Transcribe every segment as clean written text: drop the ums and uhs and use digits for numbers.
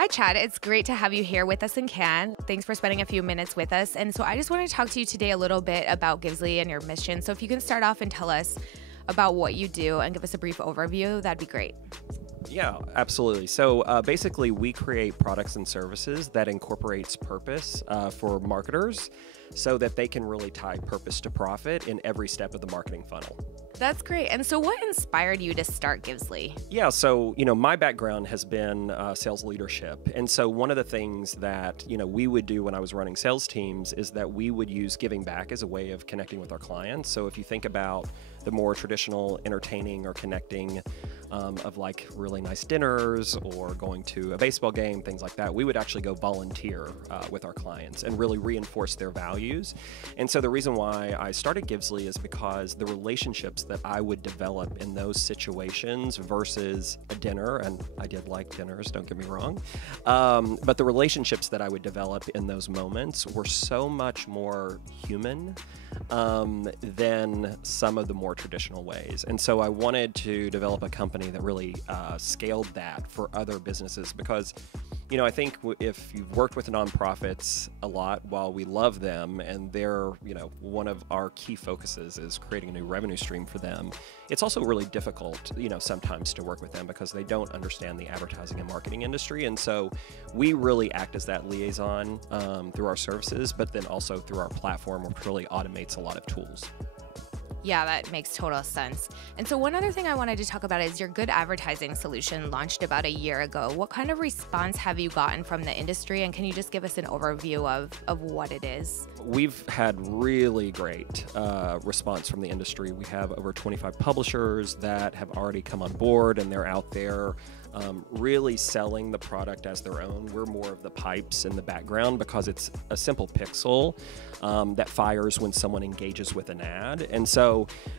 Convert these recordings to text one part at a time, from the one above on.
Hi, Chad. It's great to have you here with us in Cannes. Thanks for spending a few minutes with us. And so I just want to talk to you today a little bit about Givsly and your mission. So if you can start off and tell us about what you do and give us a brief overview, that'd be great. Yeah, absolutely. So basically, we create products and services that incorporates purpose for marketers so that they can really tie purpose to profit in every step of the marketing funnel. That's great. And so what inspired you to start Givsly? Yeah, so, my background has been sales leadership. And so one of the things that, we would do when I was running sales teams is that we would use giving back as a way of connecting with our clients. So if you think about the more traditional entertaining or connecting of like really nice dinners or going to a baseball game, things like that, we would actually go volunteer with our clients and really reinforce their values. And so the reason why I started Givsly is because the relationships that I would develop in those situations versus a dinner, and I did like dinners, don't get me wrong, but the relationships that I would develop in those moments were so much more human than some of the more traditional ways. And so I wanted to develop a company that really scaled that for other businesses because, I think if you've worked with nonprofits a lot, while we love them and they're, one of our key focuses is creating a new revenue stream for them, it's also really difficult, sometimes to work with them because they don't understand the advertising and marketing industry. And so we really act as that liaison through our services, but then also through our platform, which really automates a lot of tools. Yeah, that makes total sense. And so one other thing I wanted to talk about is your good advertising solution launched about a year ago. What kind of response have you gotten from the industry? And can you just give us an overview of what it is? We've had really great response from the industry. We have over 25 publishers that have already come on board and they're out there really selling the product as their own. We're more of the pipes in the background because it's a simple pixel that fires when someone engages with an ad. And so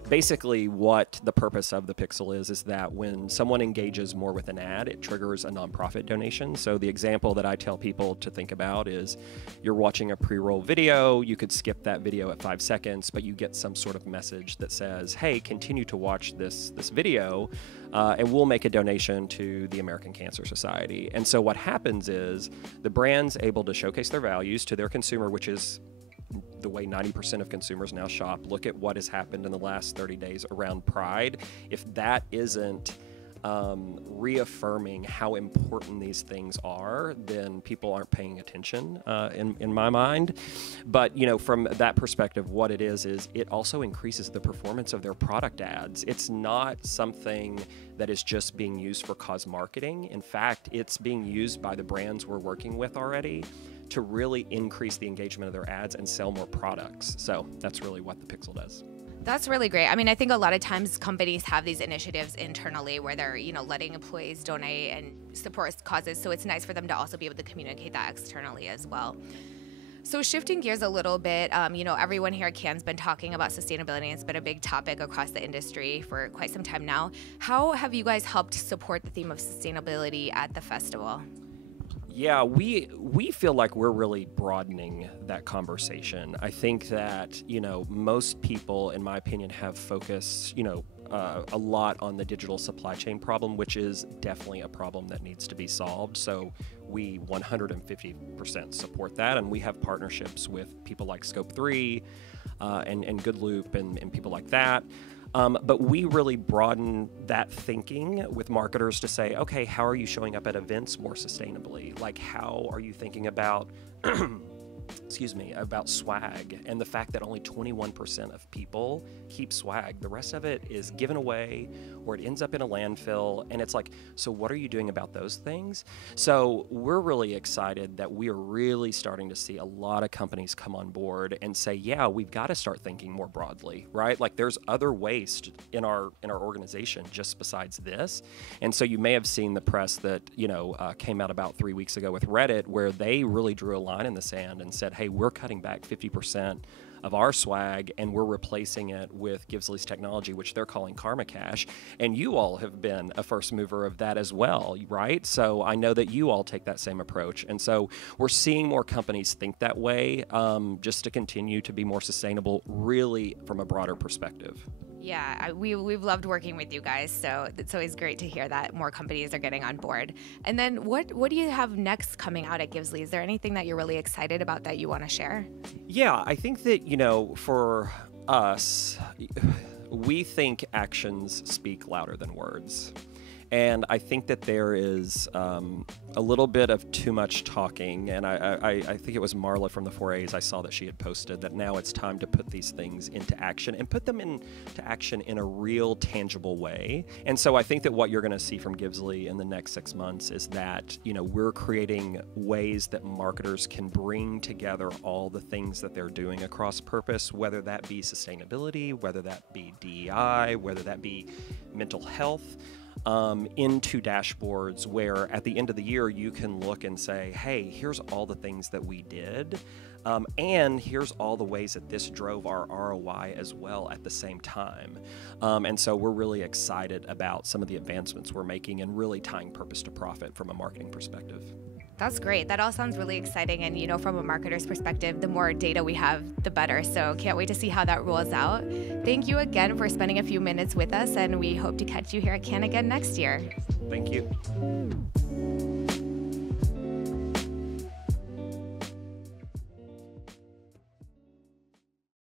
basically what the purpose of the pixel is that when someone engages more with an ad, it triggers a nonprofit donation. So the example that I tell people to think about is you're watching a pre-roll video, you could skip that video at 5 seconds, but you get some sort of message that says, hey, continue to watch this video and we'll make a donation to the American Cancer Society. And so what happens is the brand's able to showcase their values to their consumer, which is the way 90% of consumers now shop. Look at what has happened in the last 30 days around Pride. If that isn't reaffirming how important these things are, then people aren't paying attention in my mind. But, from that perspective, what it is it also increases the performance of their product ads. It's not something that is just being used for cause marketing. In fact, it's being used by the brands we're working with already to really increase the engagement of their ads and sell more products. So that's really what the Pixel does. That's really great. I mean, I think a lot of times companies have these initiatives internally where they're, letting employees donate and support causes. So it's nice for them to also be able to communicate that externally as well. So shifting gears a little bit, everyone here at Cannes been talking about sustainability. It's been a big topic across the industry for quite some time now. How have you guys helped support the theme of sustainability at the festival? Yeah, we feel like we're really broadening that conversation. I think that, most people, in my opinion, have focused, a lot on the digital supply chain problem, which is definitely a problem that needs to be solved. So we 150% support that. And we have partnerships with people like Scope 3 and Good Loop and people like that. But we really broaden that thinking with marketers to say, okay, how are you showing up at events more sustainably? Like, how are you thinking about, about swag and the fact that only 21% of people keep swag. The rest of it is given away or it ends up in a landfill. And it's like, so what are you doing about those things? So we're really excited that we are really starting to see a lot of companies come on board and say, yeah, we've got to start thinking more broadly, right? Like there's other waste in our organization just besides this. And so you may have seen the press that, came out about 3 weeks ago with Reddit, where they really drew a line in the sand and said, hey, we're cutting back 50% of our swag and we're replacing it with Givsly's technology, which they're calling Karma Cash. And you all have been a first mover of that as well, right? So I know that you all take that same approach. And so we're seeing more companies think that way, just to continue to be more sustainable, really from a broader perspective. Yeah, we've loved working with you guys, so it's always great to hear that more companies are getting on board. And then what do you have next coming out at Givsly? Is there anything that you're really excited about that you want to share? Yeah, I think that, for us, we think actions speak louder than words. And I think that there is a little bit of too much talking. And I think it was Marla from the 4As I saw that she had posted that now it's time to put these things into action and put them into action in a real tangible way. And so I think that what you're going to see from Givsly in the next 6 months is that, we're creating ways that marketers can bring together all the things that they're doing across purpose, whether that be sustainability, whether that be DEI, whether that be mental health, into dashboards where at the end of the year you can look and say, hey, here's all the things that we did, and here's all the ways that this drove our ROI as well at the same time. And so we're really excited about some of the advancements we're making and really tying purpose to profit from a marketing perspective. That's great. That all sounds really exciting. And, from a marketer's perspective, the more data we have, the better. So can't wait to see how that rolls out. Thank you again for spending a few minutes with us, and we hope to catch you here at Cannes again next year. Thank you.